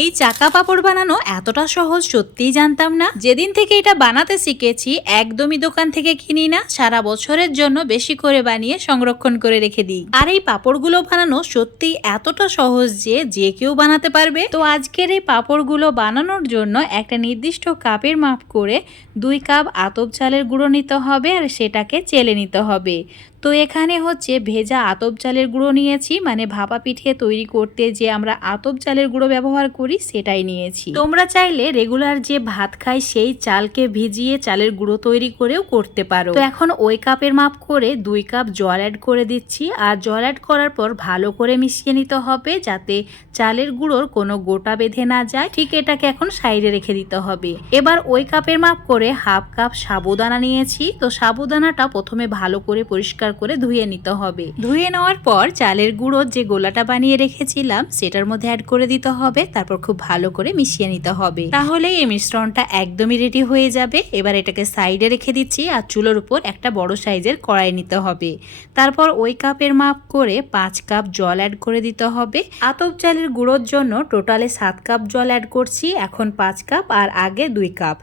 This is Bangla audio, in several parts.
এই চাকা পাপড় বানানো এতটা সহজ সত্যিই জানতাম না। যেদিন থেকে এটা বানাতে শিখেছি, একদমই দোকান থেকে কিনি না, সারা বছরের জন্য বেশি করে বানিয়ে সংরক্ষণ করে রেখে দিই। আর এই পাপড়গুলো বানানো সত্যি এতটা সহজ যে যে কেউ বানাতে পারবে। তো আজকের এই পাপড়গুলো বানানোর জন্য একটা নির্দিষ্ট কাপের মাপ করে দুই কাপ আতপ চালের গুঁড়ো নিতে হবে আর সেটাকে চেলে নিতে হবে। তো এখানে হচ্ছে ভেজা আতপ চালের গুঁড়ো নিয়েছি মানে ভাপা পিঠে তৈরি করতে যে আমরা আতপ চালের গুঁড়ো ব্যবহার করি সেটাই নিয়েছি। তোমরা চাইলে রেগুলার যে ভাত খাই সেই চালকে ভিজিয়ে চালের গুঁড়ো তৈরি করেও করতে পারো। তো এখন ওই কাপের মাপ করে দুই কাপ জল অ্যাড করে দিচ্ছি, আর জল অ্যাড করার পর ভালো করে মিশিয়ে নিতে হবে যাতে চালের গুঁড়োর কোনো গোটা বেঁধে না যায়। ঠিক এটাকে এখন সাইডে রেখে দিতে হবে। এবার ওই কাপের মাপ করে হাফ কাপ সাবুদানা নিয়েছি। তো সাবুদানাটা প্রথমে ভালো করে পরিষ্কার করে ধুয়ে নিতে হবে। ধুয়ে নেওয়ার পর চালের গুঁড়োর যে গোলাটা বানিয়ে রেখেছিলাম, সেটার মধ্যে অ্যাড করে দিতে হবে, তারপর খুব ভালো করে মিশিয়ে নিতে হবে। তাহলে এই মিশ্রণটা একদমই রেডি হয়ে যাবে। এবার এটাকে সাইডে রেখে দিচ্ছি আর চুলোর উপর একটা বড় সাইজের কড়াই নিতে হবে। তারপর ওই কাপের মাপ করে পাঁচ কাপ জল অ্যাড করে দিতে হবে। আতপ চালের গুঁড়োর জন্য টোটালে সাত কাপ জল অ্যাড করছি, এখন পাঁচ কাপ আর আগে দুই কাপ।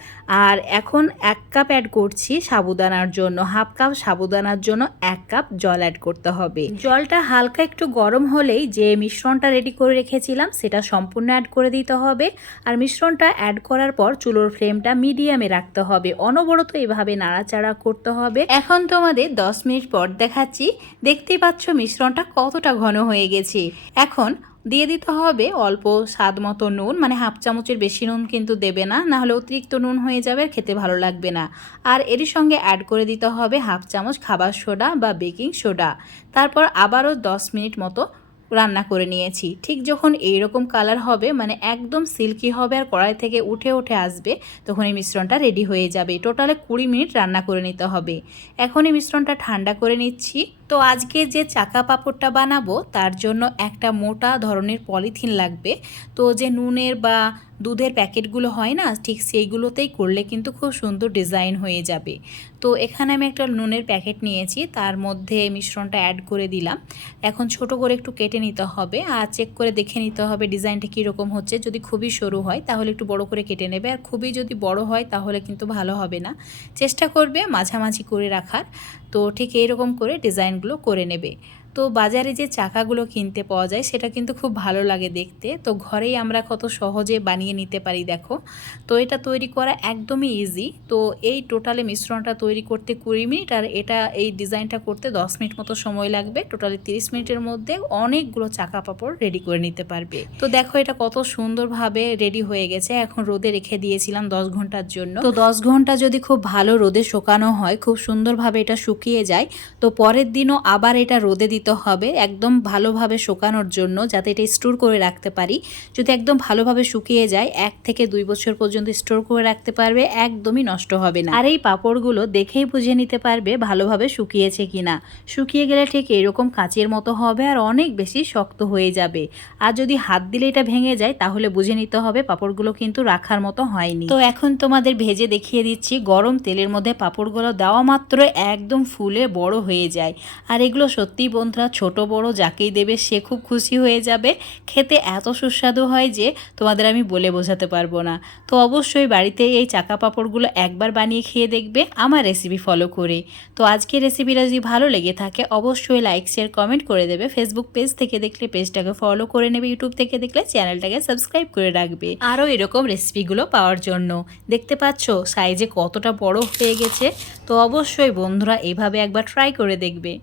আর এখন এক কাপ অ্যাড করছি সাবুদানার জন্য, হাফ কাপ সাবুদানার জন্য এক কাপ জল অ্যাড করতে হবে। জলটা হালকা একটু গরম হলেই যে মিশ্রণটা রেডি করে রেখেছিলাম, সেটা সম্পূর্ণ অ্যাড করে দিতে হবে। আর মিশ্রণটা অ্যাড করার পর চুলোর ফ্লেমটা মিডিয়ামে রাখতে হবে। অনবরত এভাবে নাড়াচাড়া করতে হবে। এখন তোমাদের দশ মিনিট পর দেখাচ্ছি। দেখতেই পাচ্ছ মিশ্রণটা কতটা ঘন হয়ে গেছে। এখন দিয়ে দিতে হবে। অল্প স্বাদ মতো নুন মানে হাফ চামচের বেশি নুন কিন্তু দেবে না না হলে অতিরিক্ত নুন হয়ে যাবে, খেতে ভালো লাগবে না। আর এরই সঙ্গে অ্যাড করে দিতে হবে হাফ চামচ খাবার সোডা বা বেকিং সোডা তারপর আবারও দশ মিনিট মতো রান্না করে নিয়েছি। ঠিক যখন এই রকম কালার হবে মানে একদম সিল্কি হবে আর কড়াই থেকে উঠে উঠে আসবে, তখন এই মিশ্রণটা রেডি হয়ে যাবে। টোটালে কুড়ি মিনিট রান্না করে নিতে হবে। এখন এই মিশ্রণটা ঠান্ডা করে নিচ্ছি। তো আজকে যে চাকা পাঁপড়টা বানাবো, তার জন্য একটা মোটা ধরনের পলিথিন লাগবে। তো যে নুনের বা দুধের প্যাকেটগুলো হয় না, ঠিক সেইগুলোতেই করলে কিন্তু খুব সুন্দর ডিজাইন হয়ে যাবে। তো এখানে আমি একটা নুনের প্যাকেট নিয়েছি, তার মধ্যে মিশ্রণটা অ্যাড করে দিলাম। এখন ছোট করে একটু কেটে নিতে হবে আর চেক করে দেখে নিতে হবে ডিজাইনটা কীরকম হচ্ছে। যদি খুবই সরু হয়, তাহলে একটু বড় করে কেটে নেবে। আর খুবই যদি বড় হয়, তাহলে কিন্তু ভালো হবে না। চেষ্টা করবে মাঝামাঝি করে রাখার। তো ঠিক এইরকম করে ডিজাইনগুলো করে নেবে। তো বাজারে যে চাকাগুলো কিনতে পাওয়া যায়, সেটা কিন্তু খুব ভালো লাগে দেখতে। তো ঘরেই আমরা কত সহজে বানিয়ে নিতে পারি, দেখো। তো এটা তৈরি করা একদমই ইজি তো এই টোটালে মিশ্রণটা তৈরি করতে কুড়ি মিনিট, আর এটা এই ডিজাইনটা করতে দশ মিনিট মতো সময় লাগবে। টোটালি তিরিশ মিনিটের মধ্যে অনেকগুলো চাকা পাপড় রেডি করে নিতে পারবে। তো দেখো এটা কত সুন্দরভাবে রেডি হয়ে গেছে। এখন রোদে রেখে দিয়েছিলাম দশ ঘণ্টার জন্য। তো দশ ঘণ্টা যদি খুব ভালো রোদে শুকানো হয়, খুব সুন্দরভাবে এটা শুকিয়ে যায়, তো পরের দিনও আবার এটা রোদে দিতে হবে একদম ভালোভাবে শুকানোর জন্য যাতে এটা স্টোর করে রাখতে পারি। যদি একদম ভালোভাবে শুকিয়ে যায়, এক থেকে দুই বছর পর্যন্ত স্টোর করে রাখতে পারবে, একদমই নষ্ট হবে না। আর এই পাঁপড়গুলো দেখেই বুঝে নিতে পারবে ভালোভাবে শুকিয়েছে কিনা। শুকিয়ে গেলে ঠিক এরকম কাঁচের মতো হবে আর অনেক বেশি শক্ত হয়ে যাবে। আর যদি হাত দিলে এটা ভেঙে যায়, তাহলে বুঝে নিতে হবে পাঁপড়গুলো কিন্তু রাখার মতো হয়নি। তো এখন তোমাদের ভেজে দেখিয়ে দিচ্ছি, গরম তেলের মধ্যে পাঁপড়গুলো দেওয়া মাত্র একদম ফুলে বড় হয়ে যায়। আর এগুলো সত্যিই বন্ধুরা ছোট বড় যাকেই দেবে, সে খুব খুশি হয়ে যাবে। খেতে এত সুস্বাদু হয় যে তোমাদের আমি বলে বোঝাতে পারব না। তো অবশ্যই বাড়িতে এই চাকা পাঁপড়গুলো একবার বানিয়ে খেয়ে দেখবে, আমার রেসিপি ফলো করে। তো আজকের রেসিপিটা যদি ভালো লেগে থাকে, অবশ্যই লাইক শেয়ার কমেন্ট করে দেবে। ফেসবুক পেজ থেকে দেখলে পেজটাকে ফলো করে নেবে ইউটিউব থেকে দেখলে চ্যানেলটাকে সাবস্ক্রাইব করে রাখবে। আরও এরকম রেসিপিগুলো পাওয়ার জন্য। দেখতে পাচ্ছ সাইজে কতটা বড় হয়ে গেছে? তো অবশ্যই বন্ধুরা এভাবে একবার ট্রাই করে দেখবে।